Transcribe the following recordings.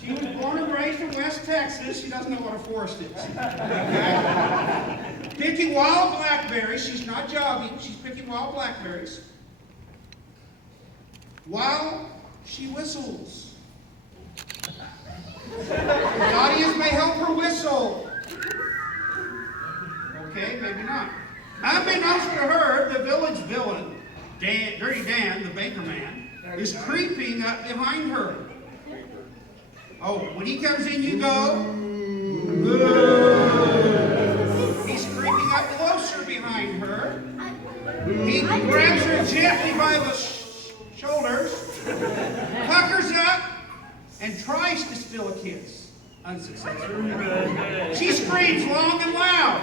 She was born and raised in West Texas. She doesn't know what a forest is. Okay? Picking wild blackberries. She's not jogging. She's picking wild blackberries. While she whistles. The audience may help her whistle. Okay, maybe not. Unbeknownst to her, the village villain, Dirty Dan, the baker man, is creeping up behind her. Oh, when he comes in, you go. He's creeping up closer behind her. He grabs her gently by the shoulders, puckers up, and tries to steal a kiss. Unsuccessful. She screams long and loud.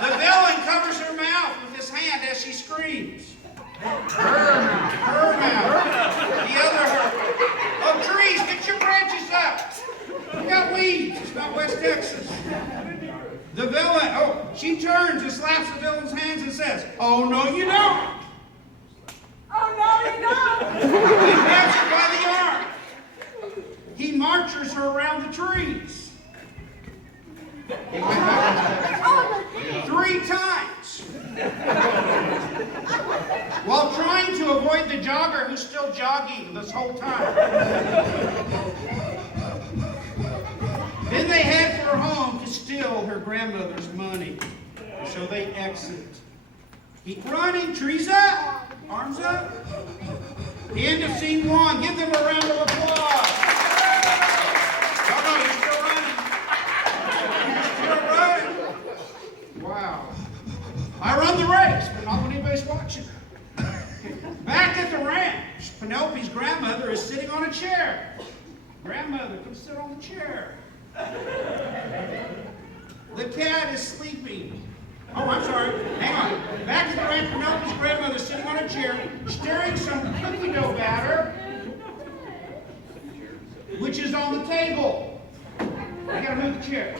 The villain covers her mouth with his hand as she screams. Her mouth. The other her. Oh, trees, get your branches up. We got weeds. It's not West Texas. The villain, she turns and slaps the villain's hands and says, "Oh, no, you don't." Oh, no, you don't. He grabs her by the arm. He marches her around the trees. He went back 3 times. While trying to avoid the jogger who's still jogging this whole time. Then they head for home to steal her grandmother's money. So they exit. Keep running, trees up, arms up. The end of scene 1. Give them a round of applause. Oh no, you're still running. You're still running. Wow. I run the race, but not when anybody's watching. Back at the ranch, Penelope's grandmother is sitting on a chair. Grandmother, come sit on the chair. The cat is sleeping. Oh, I'm sorry. Hang on. Back at the ranch, Penelope's grandmother is sitting on a chair, stirring some cookie dough batter, which is on the table. I gotta move the chair.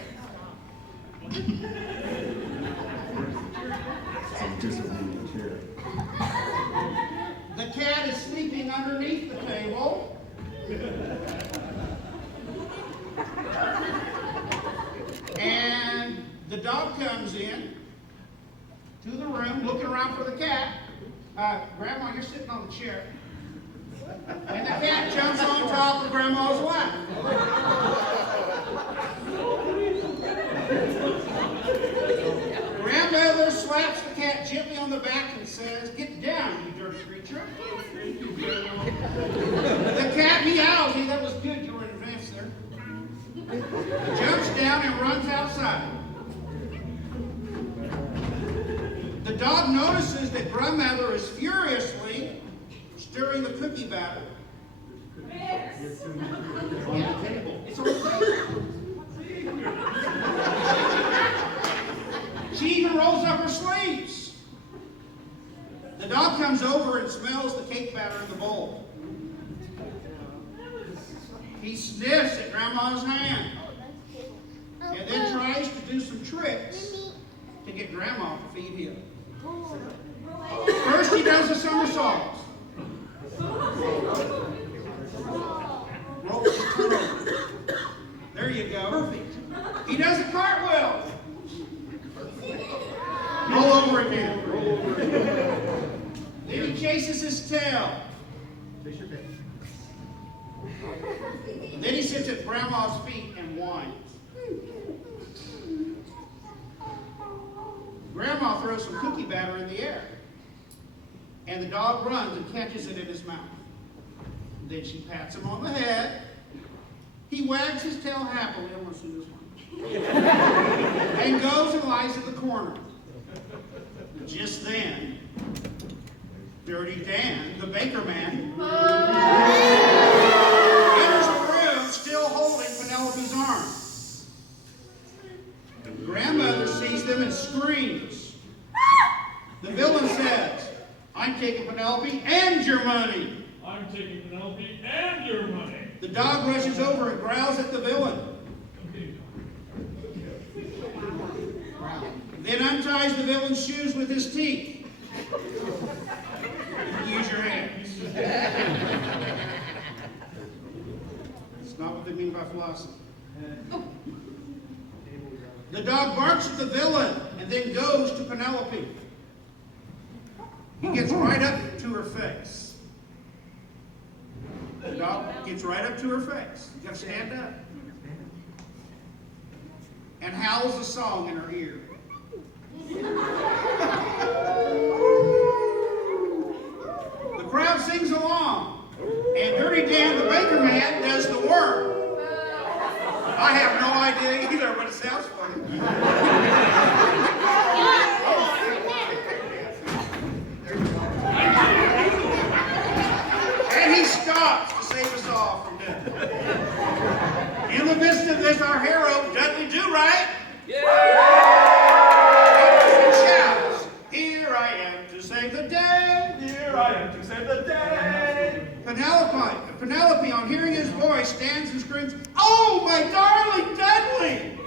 The cat is sleeping underneath the table. And the dog comes in to the room, looking around for the cat. Grandma, you're sitting on the chair. And the cat jumps on top of Grandma's lap. Grandmother slaps the cat gently on the back and says, "Get down, you dirty creature." The cat meows. Hey, that was good. You were in advance there. Jumps down and runs outside. The dog notices that Grandmother is furiously stirring the cookie batter. It's on the table. It's on the table. She even rolls up her sleeves. The dog comes over and smells the cake batter in the bowl. He sniffs at Grandma's hand and then tries to do some tricks to get Grandma to feed him. First, he does a somersault. Rolls his turn over. There you go. Perfect. He does a cartwheel. Roll over again. Then he chases his tail. Then he sits at Grandma's feet and whines. Grandma throws some cookie batter in the air. And the dog runs and catches it in his mouth. Then she pats him on the head. He wags his tail happily. I want to see this one. And goes and lies in the corner. Just then, Dirty Dan, the baker man, enters the room still holding Penelope's arm. Grandmother sees them and screams. The villain says, "I'm taking Penelope and your money." "I'm taking Penelope and your money." The dog rushes over and growls at the villain. Then unties the villain's shoes with his teeth. Use your hands. mean by philosophy? The dog barks at the villain and then goes to Penelope. He gets right up to her face. The dog gets right up to her face. You got to stand up. And howls a song in her ear. The crowd sings along, and Dirty Dan the Baker Man does the work. I have no idea either, but it sounds funny. And he stops to save us all from death. In the midst of this, our hero, Dudley Do-Right, shouts, "Here I am to save the day! Here I am to save the day! Penelope, on hearing his voice, stands and screams, "Oh, my darling Dudley!"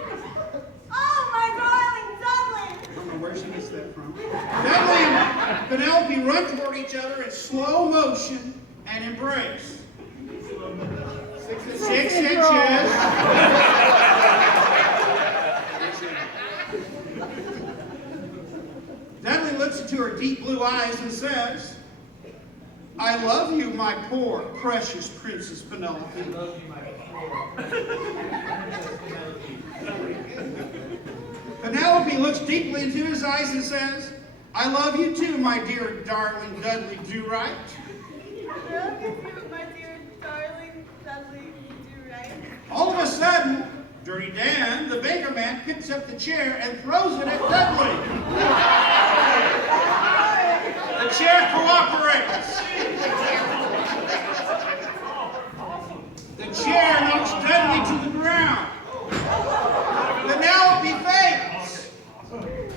Oh, my darling Dudley! I don't know where she gets that from. Dudley and Penelope run toward each other in slow motion and embrace. 6 inches. Dudley looks into her deep blue eyes and says, "I love you, my poor, precious Princess Penelope." I love you, my poor Penelope looks deeply into his eyes and says, "I love you too, my dear, darling Dudley Do-Right." I love you too, my dear darling Dudley Do-Right. All of a sudden, Dirty Dan, the Baker Man, picks up the chair and throws it at Dudley. The chair cooperates. The chair knocks Dudley to the ground. Penelope faints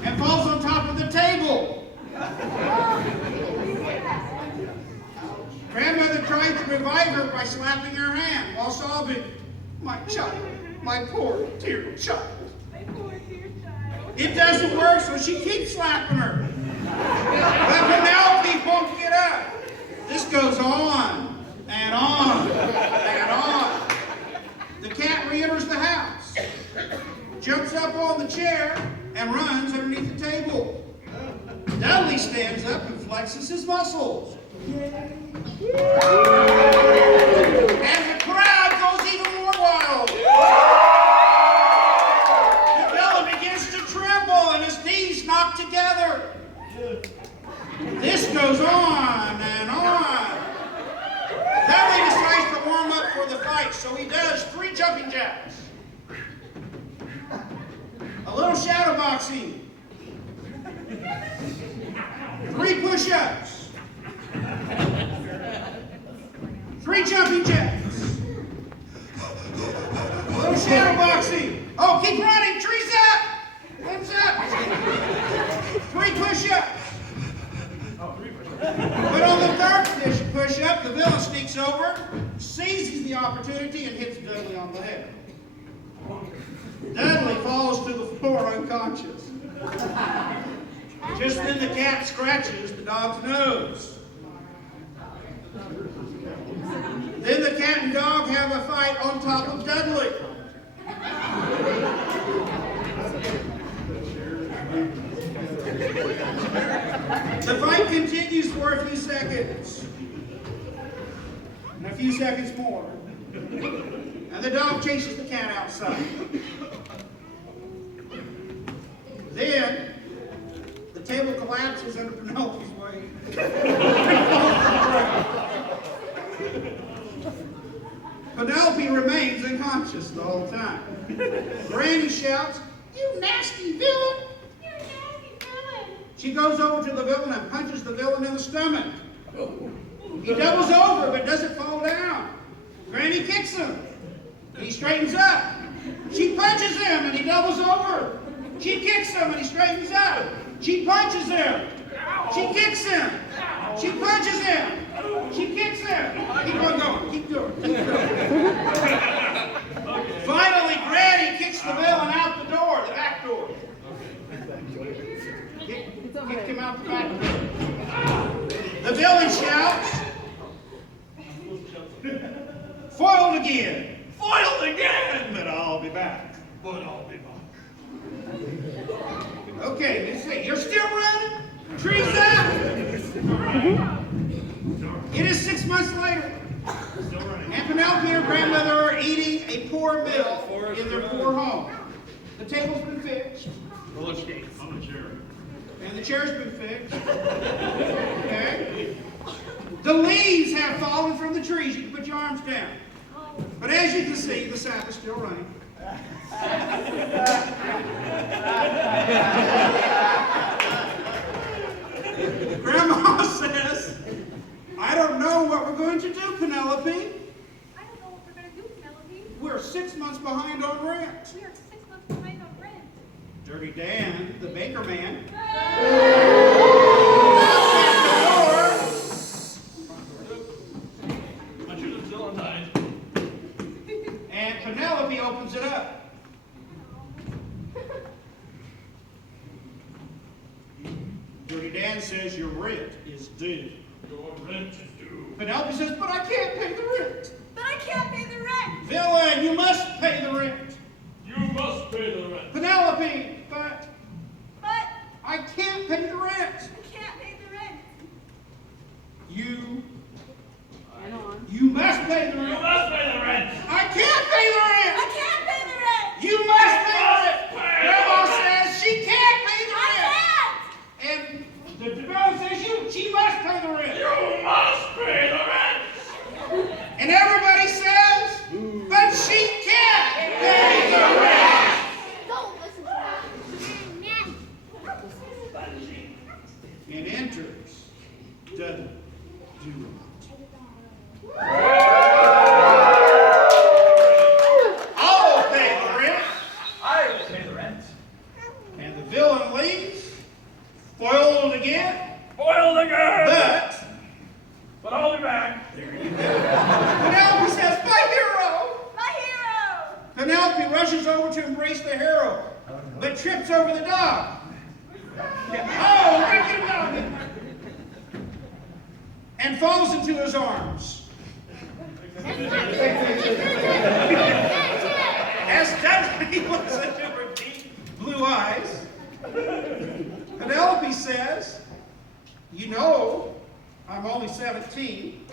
and falls on top of the table. Grandmother tried to revive her by slapping her hand while sobbing, "My child, my poor dear child." My poor dear child. It doesn't work, so she keeps slapping her. But Penelope won't get up. This goes on and on and on. The cat re-enters the house, jumps up on the chair, and runs underneath the table. Dudley stands up and flexes his muscles. And the crowd goes even more wild. The villain begins to tremble and his knees knock together. This goes on and on. Dudley decides to warm up for the fight, so he does 3 jumping jacks, a little shadow boxing, 3 push-ups, 3 jumping jacks, a little shadow boxing. Oh, keep running, trees up, limbs up, 3 push-ups. But on the 3rd push-up, the villain sneaks over, seizes the opportunity, and hits Dudley on the head. Dudley falls to the floor unconscious. Just then the cat scratches the dog's nose. Then the cat and dog have a fight on top of Dudley. The fight continues for a few seconds. And a few seconds more. And the dog chases the cat outside. Then, the table collapses under Penelope's weight. Penelope remains unconscious the whole time. Granny shouts, "You nasty villain!" You nasty villain. She goes over to the villain and punches the villain in the stomach. He doubles over but doesn't fall down. Granny kicks him. He straightens up. She punches him and he doubles over. She kicks him and he straightens up. She punches him. She kicks him. She punches him. She kicks him. Keep on going. Keep doing it. Keep doing it. Finally, Granny kicks the villain out the door, the back door. Kicked him out the back door. The villain shouts, "Foiled again! Foiled again! But I'll be back. But I'll be back. Okay, let's see. You're still running? Teresa? It is 6 months later. Still running. And Penelope and her grandmother are eating a poor meal in their poor home. The table's been fixed. Roller skates. On the chair. And the chair's been fixed. Okay? The leaves have fallen from the trees. You can put your arms down. But as you can see, the sap is still running. Grandma says, I don't know what we're going to do, Penelope. I don't know what we're going to do, Penelope. We're 6 months behind on rent. We are 6 months behind on rent. Dirty Dan, the baker man, My shoes are still untied. and Penelope opens it up. Dirty Dan says your rent is due. Your rent is due. Penelope says, but I can't pay the rent. But I can't pay the rent. Villain, you must pay the rent. You must pay the rent. Penelope, but But I can't pay the rent. I can't pay the rent. You And on. must pay the You rent. must pay the rent. I can't pay the I rent. can't pay the rent. You must pay the rent. You must pay Grandma the rent. says she can't pay the I rent. can't. And the developer says she must pay the rent. You must pay the rent. And everybody says, but she can't pay the rent. Don't listen to that. And enters the doer. I'll pay the rent. I will pay the rent. And the villain leaves, foiled again, Foiled again. but But I'll be back. Penelope says, my hero. My hero. Penelope rushes over to embrace the hero, but trips over the dog. Oh, look at dog! And falls into his arms. As Dudley looks into her deep blue eyes, Penelope says, you know, I'm only 17.